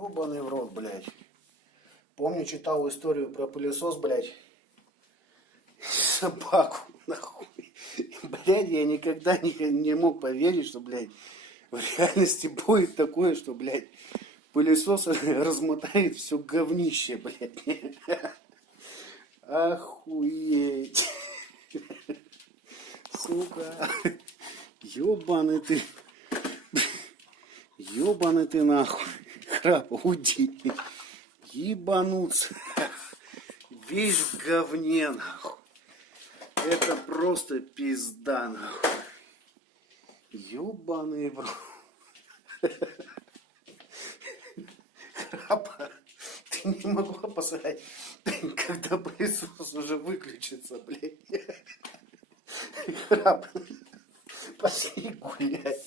Ёбаный в рот, блядь. Помню, читал историю про пылесос, блядь. Собаку, нахуй. Блядь, я никогда не мог поверить, что, блядь, в реальности будет такое, что, блядь, пылесос размотает все говнище, блядь. Охуеть. Сука. Ёбаный ты. Ёбаный ты нахуй. Храп, уйди. Ебануться. Весь в говне, нахуй. Это просто пизда, нахуй. Ёбаный в рот. Храпа. Ты не могла посрать, когда пылесос уже выключится, блядь. Храп. Пошли гулять.